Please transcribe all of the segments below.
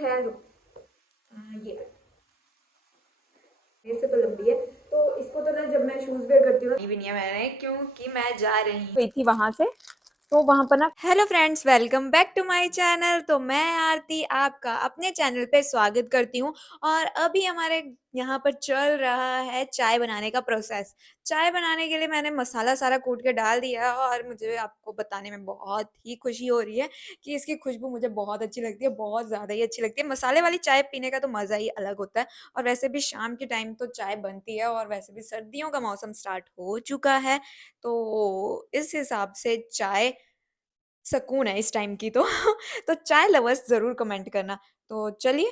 है ये से तो लंबी है, तो इसको तो ना जब मैं शूज वेयर करती हूँ भी नहीं है मैंने, क्योंकि मैं जा रही गई थी वहां से, तो वहां पर ना। Hello friends, welcome back to my channel. तो मैं आरती आपका अपने चैनल पे स्वागत करती हूँ। और अभी हमारे यहाँ पर चल रहा है चाय बनाने का प्रोसेस। चाय बनाने के लिए मैंने मसाला सारा कूट के डाल दिया है और मुझे आपको बताने में बहुत ही खुशी हो रही है कि इसकी खुशबू मुझे बहुत अच्छी लगती है, बहुत ज़्यादा ही अच्छी लगती है। मसाले वाली चाय पीने का तो मज़ा ही अलग होता है। और वैसे भी शाम के टाइम तो चाय बनती है, और वैसे भी सर्दियों का मौसम स्टार्ट हो चुका है, तो इस हिसाब से चाय सकून है इस टाइम की। तो तो चाय लवर्स ज़रूर कमेंट करना। तो चलिए,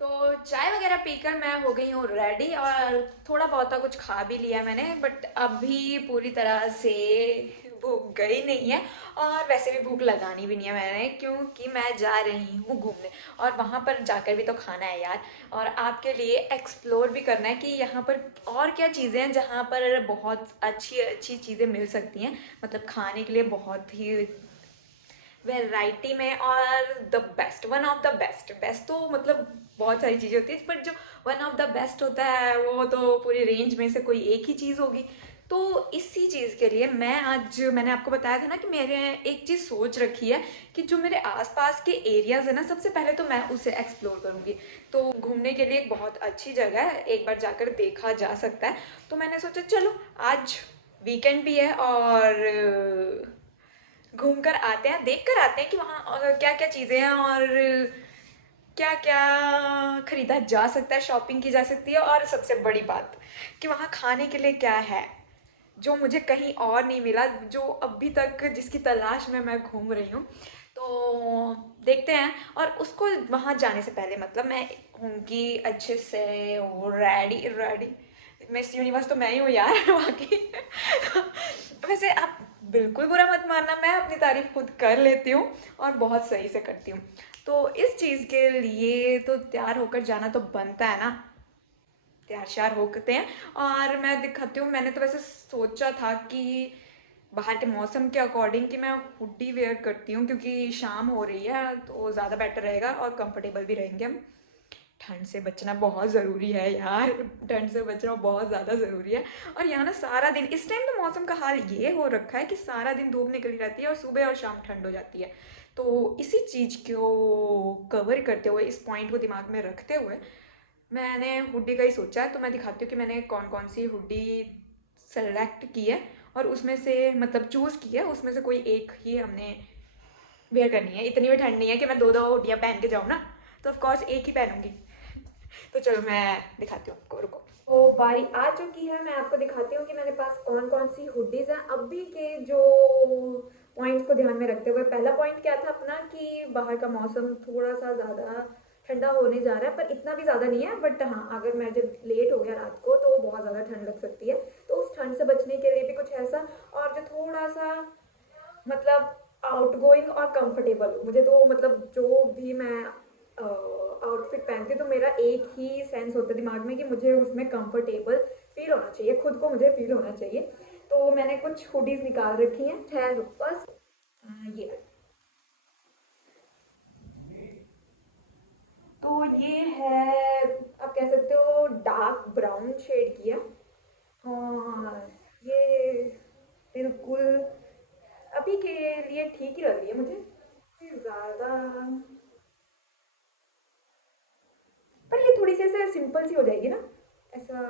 तो चाय वगैरह पीकर मैं हो गई हूँ रेडी, और थोड़ा बहुत कुछ खा भी लिया मैंने, बट अभी पूरी तरह से भूख गई नहीं है। और वैसे भी भूख लगानी भी नहीं है मैंने, क्योंकि मैं जा रही हूँ घूमने, और वहाँ पर जाकर भी तो खाना है यार। और आपके लिए एक्सप्लोर भी करना है कि यहाँ पर और क्या चीज़ें हैं जहाँ पर बहुत अच्छी अच्छी चीज़ें मिल सकती हैं, मतलब खाने के लिए बहुत ही वैरायटी में। और the best, one of the best, best तो मतलब बहुत सारी चीज़ें होती है, बट जो वन ऑफ द बेस्ट होता है वो तो पूरी रेंज में से कोई एक ही चीज़ होगी। तो इसी चीज़ के लिए मैंने आपको बताया था ना कि मेरे एक चीज़ सोच रखी है कि जो मेरे आसपास के एरियाज़ है ना, सबसे पहले तो मैं उसे एक्सप्लोर करूँगी। तो घूमने के लिए एक बहुत अच्छी जगह है, एक बार जाकर देखा जा सकता है। तो मैंने सोचा चलो आज वीकेंड भी है, और घूम कर आते हैं, देख कर आते हैं कि वहाँ क्या क्या चीज़ें हैं, और क्या क्या खरीदा जा सकता है, शॉपिंग की जा सकती है। और सबसे बड़ी बात कि वहाँ खाने के लिए क्या है जो मुझे कहीं और नहीं मिला, जो अभी तक जिसकी तलाश में मैं घूम रही हूँ। तो देखते हैं। और उसको वहाँ जाने से पहले मतलब मैं होंगी अच्छे से रेडी रेडी। मिस यूनिवर्स तो मैं ही हूँ यार वहाँ की। वैसे आप बिल्कुल बुरा मत मानना, मैं अपनी तारीफ खुद कर लेती हूँ और बहुत सही से करती हूँ। तो इस चीज़ के लिए तो तैयार होकर जाना तो बनता है ना, तैयार श्यार होते हैं। और मैं दिखाती हूँ, मैंने तो वैसे सोचा था कि बाहर के मौसम के अकॉर्डिंग कि मैं हुडी वेयर करती हूँ, क्योंकि शाम हो रही है तो ज़्यादा बेटर रहेगा और कंफर्टेबल भी रहेंगे हम। ठंड से बचना बहुत ज़रूरी है यार, ठंड से बचना बहुत ज़्यादा ज़रूरी है। और यहाँ ना सारा दिन इस टाइम तो मौसम का हाल ये हो रखा है कि सारा दिन धूप निकली रहती है और सुबह और शाम ठंड हो जाती है। तो इसी चीज़ को कवर करते हुए, इस पॉइंट को दिमाग में रखते हुए मैंने हुडी का ही सोचा है। तो मैं दिखाती हूँ कि मैंने कौन कौन सी हुडी सेलेक्ट की है, और उसमें से मतलब चूज़ की है, उसमें से कोई एक ही हमने वेयर करनी है। इतनी भी ठंड नहीं है कि मैं दो दो हुडियाँ पहन के जाऊँ ना, तो ऑफकोर्स एक ही पहनूंगी। तो चलो मैं दिखाती हूँ आपको, रुको। तो बारी आ चुकी है, मैं आपको दिखाती हूँ कि मेरे पास कौन कौन सी हुडीज हैं अभी के जो पॉइंट्स को ध्यान में रखते हुए। पहला पॉइंट क्या था अपना कि बाहर का मौसम थोड़ा सा ज़्यादा ठंडा होने जा रहा है, पर इतना भी ज़्यादा नहीं है। बट हाँ, अगर मैं जब लेट हो गया रात को तो बहुत ज़्यादा ठंड लग सकती है। तो उस ठंड से बचने के लिए भी कुछ ऐसा, और जो थोड़ा सा मतलब आउटगोइंग और कंफर्टेबल हो। मुझे तो मतलब जो भी मैं आउटफिट पहनती हूँ तो मेरा एक ही सेंस होता है दिमाग में कि मुझे उसमें कंफर्टेबल फील होना चाहिए, खुद को मुझे फील होना चाहिए। तो मैंने कुछ हुडीज निकाल रखी हैं, ठहर बस। ये तो ये है, आप कह सकते हो डार्क ब्राउन शेड की है। हाँ, ये बिल्कुल अभी के लिए ठीक ही लग रही है मुझे, ज़्यादा। पर ये थोड़ी सी ऐसे सिंपल सी हो जाएगी ना, ऐसा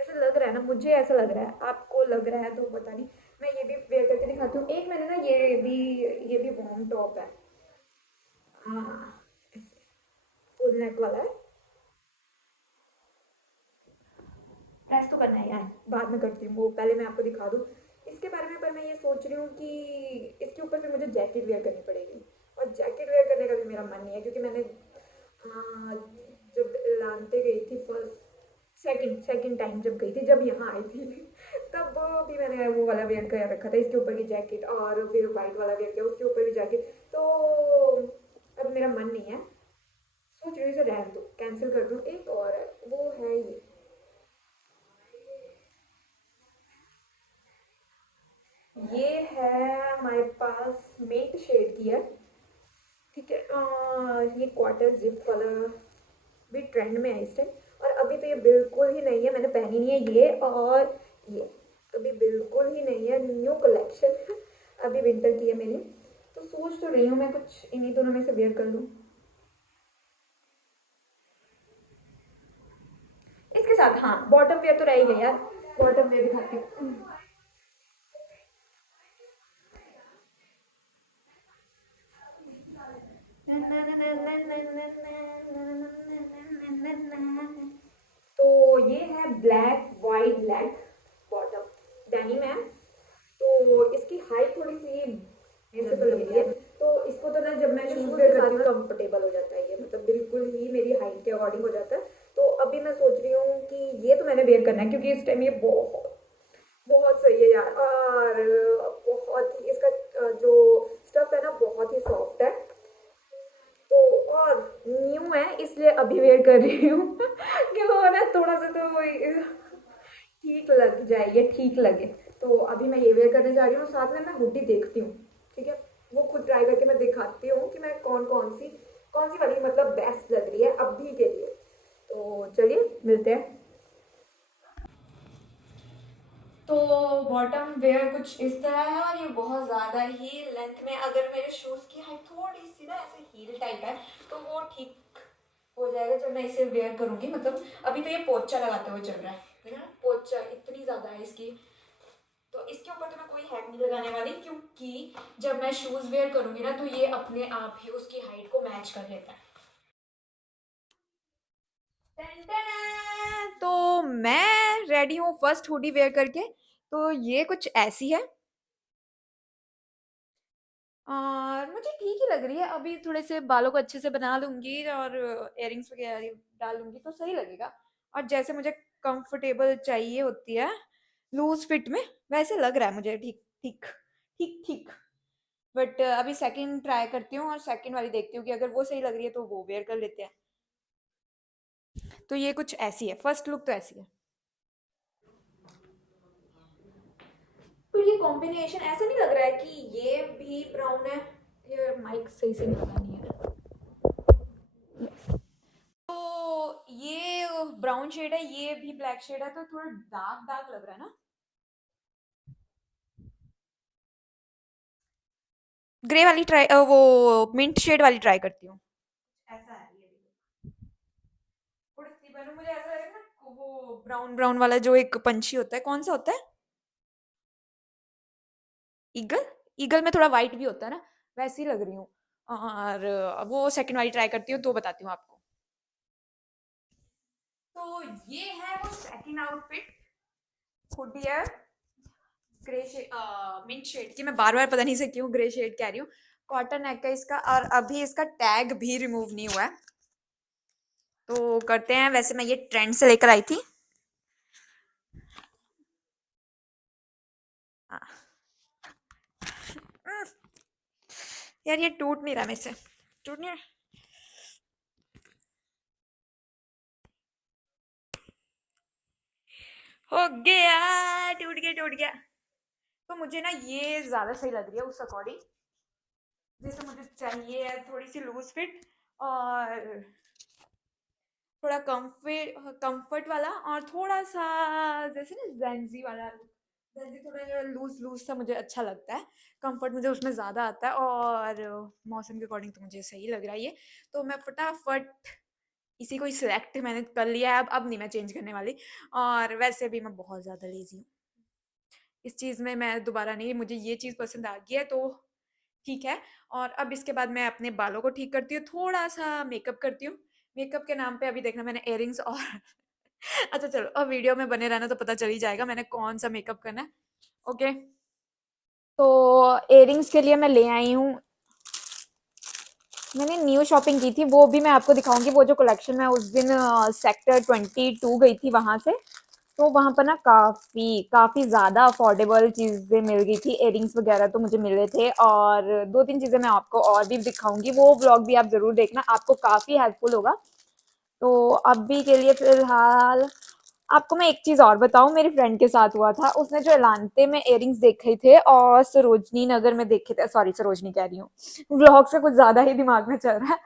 ऐसा लग रहा है ना, मुझे ऐसा लग रहा है। आपको लग रहा है तो पता नहीं। मैं ये भी वेयर करके दिखाती हूँ। एक मैंने ना ये भी वॉर्म टॉप है। हाँ, ऐसे फुल नेक वाला है। प्रेस तो करना है यार, बाद में करती हूँ वो, पहले मैं आपको दिखा दूँ इसके बारे में। पर मैं ये सोच रही हूँ कि इसके ऊपर फिर मुझे जैकेट वेयर करनी पड़ेगी, और जैकेट वेयर करने का भी मेरा मन नहीं है, क्योंकि मैंने जब लानते गई थी फर्स्ट सेकंड सेकंड टाइम जब गई थी, जब यहाँ आई थी तब भी मैंने वो वाला वेयर कर रखा था, इसके ऊपर की जैकेट, और फिर वाइट वाला वेयर किया उसके ऊपर भी जैकेट। तो अब मेरा मन नहीं है, सोच रही हूँ इसे रहने दो, कैंसिल कर दूँ। एक और है, वो है ये है हमारे पास मिंट शेड की है, ठीक है। ये क्वार्टर जिप वाला भी ट्रेंड में है इस टाइम, और अभी तो ये बिल्कुल ही नहीं है, मैंने पहनी नहीं है ये, और ये अभी बिल्कुल ही नहीं है, न्यू कलेक्शन अभी विंटर की है मैंने। तो सोच तो रही हूँ मैं कुछ इन्हीं दोनों में से वेयर कर लूँ। इसके साथ हाँ बॉटम वेयर तो रह ही गया यार, बॉटम वेयर दिखाती हूँ। तो ये है black white black bottom, denim है। तो इसकी हाइट थोड़ी सी मेरे से तो लंबी है, तो इसको तो ना जब मैं शूज वेयर करती हूँ कंफर्टेबल हो जाता है ये, मतलब बिल्कुल ही मेरी हाइट के अकॉर्डिंग हो जाता है। तो अभी मैं सोच रही हूँ कि ये तो मैंने वेयर करना है, क्योंकि इस टाइम ये बहुत बहुत सही है यार, और बहुत ही इसका जो स्टफ है ना बहुत ही सॉफ्ट है। तो और न्यू है इसलिए अभी वेयर कर रही हूँ कि वो ना थोड़ा सा तो ठीक लग जाए, ये ठीक लगे। तो अभी मैं ये वेयर करने जा रही हूँ, साथ में मैं हुडी देखती हूँ, ठीक है। वो खुद ट्राई करके मैं दिखाती हूँ कि मैं कौन सी वाली मतलब बेस्ट लग रही है अभी के लिए। तो चलिए मिलते हैं। तो बॉटम वेयर कुछ इस तरह है, और ये बहुत ज़्यादा ही लेंथ में, अगर मेरे शूज़ की हाइट थोड़ी सी ना ऐसे हील टाइप है तो वो ठीक हो जाएगा जब मैं इसे वेयर करूँगी। मतलब अभी तो ये पोंचा लगाते हुए चल रहा है ना, पोंचा इतनी ज़्यादा है इसकी। तो इसके ऊपर तो मैं कोई हैक नहीं लगाने वाली, क्योंकि जब मैं शूज़ वेयर करूँगी ना तो ये अपने आप ही उसकी हाइट को मैच कर लेता है। तो मैं रेडी हूँ फर्स्ट हुडी वेयर करके। तो ये कुछ ऐसी है, और मुझे ठीक ही लग रही है। अभी थोड़े से बालों को अच्छे से बना लूँगी और इयररिंग्स वगैरह डाल लूँगी तो सही लगेगा। और जैसे मुझे कंफर्टेबल चाहिए होती है लूज फिट में, वैसे लग रहा है मुझे ठीक ठीक ठीक ठीक। बट अभी सेकंड ट्राई करती हूँ और सेकंड वाली देखती हूँ कि अगर वो सही लग रही है तो वो वेयर कर लेते हैं। तो ये कुछ ऐसी है, फर्स्ट लुक तो ऐसी है। तो ये कॉम्बिनेशन ऐसा नहीं लग रहा है कि ये भी ब्राउन है, ये माइक सही से नहीं लगा नहीं है। तो ये ब्राउन शेड है, ये भी ब्लैक शेड है, तो थोड़ा डार्क डार्क लग रहा है ना। ग्रे वाली ट्राई वो मिंट शेड वाली ट्राई करती हूँ। ऐसा है ये भी, उड़ती बनूं मुझे ऐसा लग रहा है ना, वो ब्राउन ब्राउन वाला जो एक पंछी होता है, कौन सा होता है, ईगल। ईगल में थोड़ा वाइट भी होता है ना, वैसी लग रही हूँ। और वो सेकंड वाली ट्राई करती हूँ तो बताती हूँ आपको। तो ये है वो सेकंड आउटफिट, हुडी है ग्रे शेड, मिंट शेड की। मैं बार बार पता नहीं से क्यों ग्रे शेड कह रही हूँ। कॉटन नेक है इसका, और अभी इसका टैग भी रिमूव नहीं हुआ है। तो करते हैं, वैसे मैं ये ट्रेंड से लेकर आई थी। हाँ। यार ये टूट नहीं रहा मेरे से, टूट नहीं रहा। हो गया, टूट गया टूट गया। तो मुझे ना ये ज्यादा सही लग रही है उस अकॉर्डिंग, जैसे मुझे चाहिए है थोड़ी सी लूज फिट, और थोड़ा कंफर्ट कंफर्ट वाला, और थोड़ा सा जैसे ना जेंजी वाला, जेंजी थोड़ा लूज लूज सा मुझे अच्छा लगता है। कंफर्ट मुझे उसमें ज़्यादा आता है, और मौसम के अकॉर्डिंग तो मुझे सही लग रहा है ये। तो मैं फटाफट इसी को ही सिलेक्ट मैंने कर लिया है, अब नहीं मैं चेंज करने वाली। और वैसे भी मैं बहुत ज़्यादा लेजी हूँ इस चीज़ में, मैं दोबारा नहीं, मुझे ये चीज़ पसंद आ गई है तो ठीक है। और अब इसके बाद मैं अपने बालों को ठीक करती हूँ, थोड़ा-सा मेकअप करती हूँ। मेकअप के नाम पे अभी देखना मैंने इयररिंग्स और अच्छा चलो, अब वीडियो में बने रहना तो पता चल ही जाएगा मैंने कौन-सा मेकअप करना है। ओके। तो इयररिंग्स के लिए मैं ले आई हूँ, मैंने न्यू शॉपिंग की थी, वो भी मैं आपको दिखाऊँगी। वो जो कलेक्शन मैं उस दिन सेक्टर 22 गई थी वहाँ से, तो वहाँ पर ना काफ़ी ज़्यादा अफोर्डेबल चीज़ें मिल गई थी, इयररिंग्स वगैरह तो मुझे मिले थे। और 2-3 चीज़ें मैं आपको और भी दिखाऊँगी, वो व्लॉग भी आप ज़रूर देखना, आपको काफ़ी हेल्पफुल होगा। तो अभी के लिए फ़िलहाल आपको मैं एक चीज़ और बताऊँ, मेरी फ्रेंड के साथ हुआ था। उसने जो एलांटे में इयररिंग्स देखे थे और सरोजनी नगर में देखे थे, सॉरी सरोजनी कह रही हूँ, व्लॉग से कुछ ज़्यादा ही दिमाग में चल रहा है।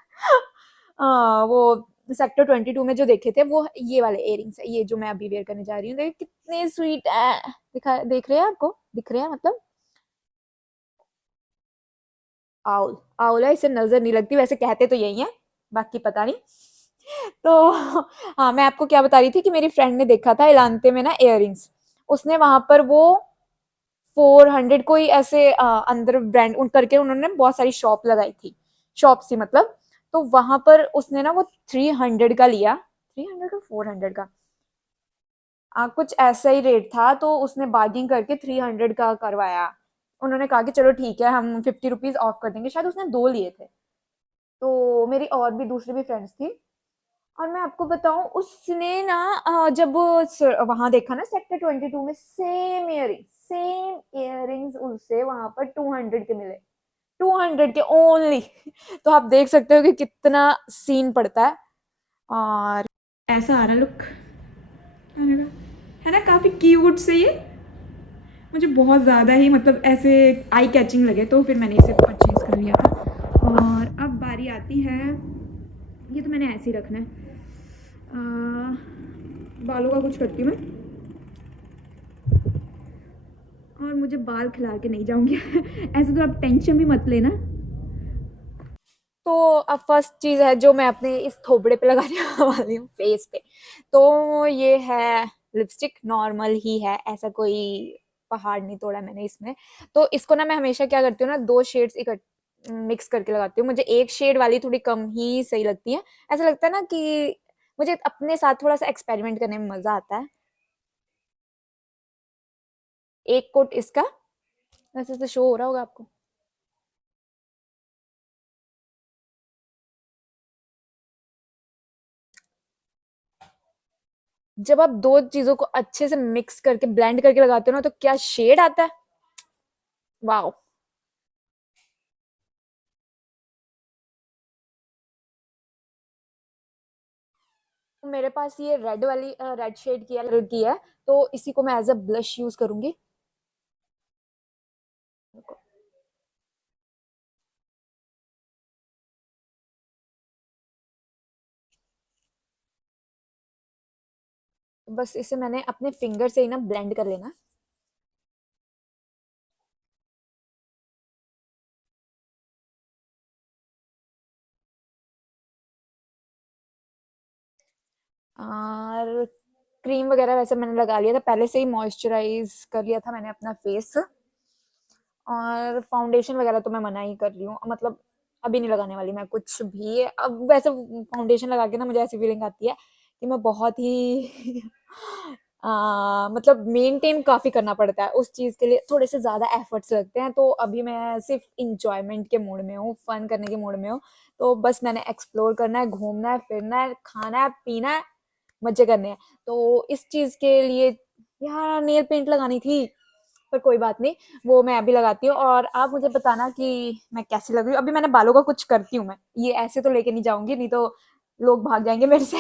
वो सेक्टर 22 में जो देखे थे वो ये वाले इयररिंग्स है, ये जो मैं अभी वेयर करने जा रही हूँ। देखिए कितने स्वीट है, दिखा देख रहे हैं आपको, दिख रहे हैं मतलब। आउल आउल है, इसे नजर नहीं लगती, वैसे कहते तो यही है, बाकी पता नहीं। तो हाँ, मैं आपको क्या बता रही थी कि मेरी फ्रेंड ने देखा था इलांते में ना इयररिंग्स। उसने वहां पर वो 400 कोई ऐसे अंदर ब्रांड उन करके उन्होंने बहुत सारी शॉप लगाई थी, शॉप सी मतलब। तो वहां पर उसने ना वो 300 का लिया, 300 का 400 का, कुछ ऐसा ही रेट था। तो उसने बार्गिंग करके 300 का करवाया। उन्होंने कहा कि चलो ठीक है, हम 50 रुपीज ऑफ कर देंगे। शायद उसने दो लिए थे। तो मेरी और भी दूसरी भी फ्रेंड्स थी। और मैं आपको बताऊं, उसने ना जब वहां देखा ना सेक्टर 22 में, सेम इयरिंग्स उनसे वहां पर 200 के मिले, 200 के ओनली। तो आप देख सकते हो कि कितना सीन पड़ता है। और ऐसा आ रहा लुक, है ना, काफी क्यूट से ये। मुझे बहुत ज़्यादा ही मतलब ऐसे आई कैचिंग लगे, तो फिर मैंने इसे परचेज कर लिया था। और अब बारी आती है, ये तो मैंने ऐसे ही रखना है। बालों का कुछ करती हूँ मैं, और मुझे बाल खिला के नहीं जाऊंगी। ऐसे तो आप टेंशन भी मत लेना। तो अब फर्स्ट चीज है जो मैं अपने इस थोबड़े पे लगाने वाली हूँ, फेस पे। तो ये है लिपस्टिक, नॉर्मल ही है, ऐसा कोई पहाड़ नहीं तोड़ा मैंने इसमें। तो इसको ना मैं हमेशा क्या करती हूँ ना, दो शेड्स इकट्ठे मिक्स करके लगाती हूँ। मुझे एक शेड वाली थोड़ी कम ही सही लगती है। ऐसा लगता है ना कि मुझे अपने साथ थोड़ा सा एक्सपेरिमेंट करने में मजा आता है। एक कोट इसका, वैसे तो शो हो रहा होगा आपको। जब आप दो चीजों को अच्छे से मिक्स करके ब्लेंड करके लगाते हो ना, तो क्या शेड आता है, वाओ। मेरे पास ये रेड वाली रेड शेड की है, तो इसी को मैं एज अ ब्लश यूज करूंगी। बस इसे मैंने अपने फिंगर से ही ना ब्लेंड कर लेना। और क्रीम वगैरह वैसे मैंने लगा लिया था पहले से ही, मॉइस्चराइज कर लिया था मैंने अपना फेस। और फाउंडेशन वगैरह तो मैं मना ही कर रही हूँ, मतलब अभी नहीं लगाने वाली मैं कुछ भी। अब वैसे फाउंडेशन लगा के ना मुझे ऐसी फीलिंग आती है कि मैं बहुत ही मतलब मेंटेन काफी करना पड़ता है उस चीज के लिए, थोड़े से ज्यादा एफर्ट्स लगते हैं। तो अभी मैं सिर्फ इंजॉयमेंट के मूड में हूँ, फन करने के मूड में हूँ। तो बस मैंने एक्सप्लोर करना है, घूमना है, फिरना है, खाना है, पीना है, मजे करने हैं। तो इस चीज के लिए यार नेल पेंट लगानी थी, पर कोई बात नहीं, वो मैं अभी लगाती हूँ। और आप मुझे बताना कि मैं कैसी लग रही हूँ। अभी मैंने बालों का कुछ करती हूँ मैं, ये ऐसे तो लेके नहीं जाऊंगी, नहीं तो लोग भाग जाएंगे मेरे से।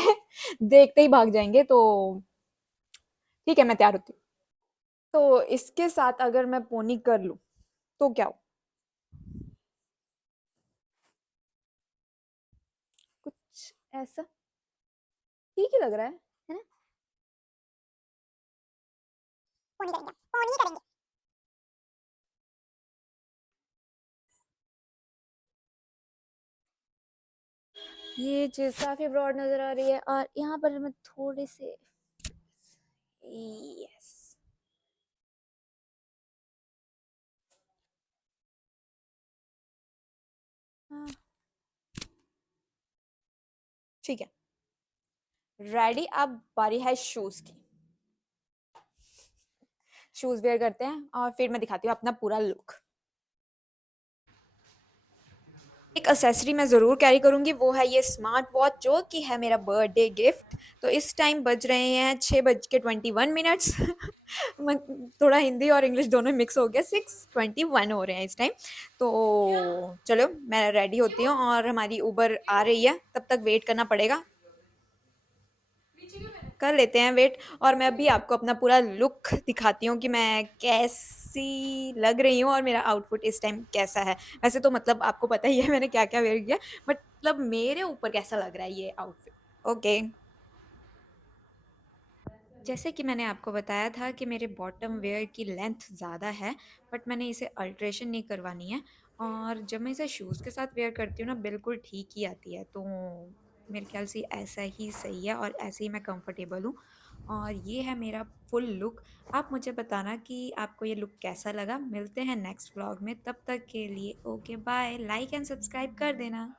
देखते ही भाग जाएंगे। तो ठीक है, मैं तैयार होती हूँ। तो इसके साथ अगर मैं पोनी कर लूँ तो क्या हो, कुछ ऐसा ठीक ही लग रहा है ना। पोनी करेंगे, पोनी करेंगे। ये चीज काफी ब्रॉड नजर आ रही है, और यहाँ पर मैं थोड़े से, यस, हाँ, ठीक है, रेडी। अब बारी है शूज की। शूज वेयर करते हैं और फिर मैं दिखाती हूँ अपना पूरा लुक। एक असेसरी मैं ज़रूर कैरी करूँगी, वो है ये स्मार्ट वॉच, जो कि है मेरा बर्थडे गिफ्ट। तो इस टाइम बज रहे हैं 6:21। मैं थोड़ा हिंदी और इंग्लिश दोनों मिक्स हो गया, 6:21 हो रहे हैं इस टाइम। तो चलो मैं रेडी होती हूँ, और हमारी उबर आ रही है, तब तक वेट करना पड़ेगा। कर लेते हैं वेट और मैं अभी आपको अपना पूरा लुक दिखाती हूँ कि मैं कैसी लग रही हूँ और मेरा आउटफिट इस टाइम कैसा है। वैसे तो मतलब आपको पता ही है मैंने क्या-क्या वेयर किया बट मतलब मेरे ऊपर कैसा लग रहा है ये आउटफिट। ओके। जैसे कि मैंने आपको बताया था कि मेरे बॉटम वेयर की लेंथ ज़्यादा है, बट मैंने इसे अल्ट्रेशन नहीं करवानी है और जब मैं इसे शूज़ के साथ वेयर करती हूँ ना बिल्कुल ठीक ही आती है। तो मेरे ख़्याल से ऐसा ही सही है और ऐसे ही मैं कंफर्टेबल हूँ और ये है मेरा फुल लुक। आप मुझे बताना कि आपको ये लुक कैसा लगा? मिलते हैं नेक्स्ट व्लॉग में, तब तक के लिए okay bye. Like and subscribe कर देना।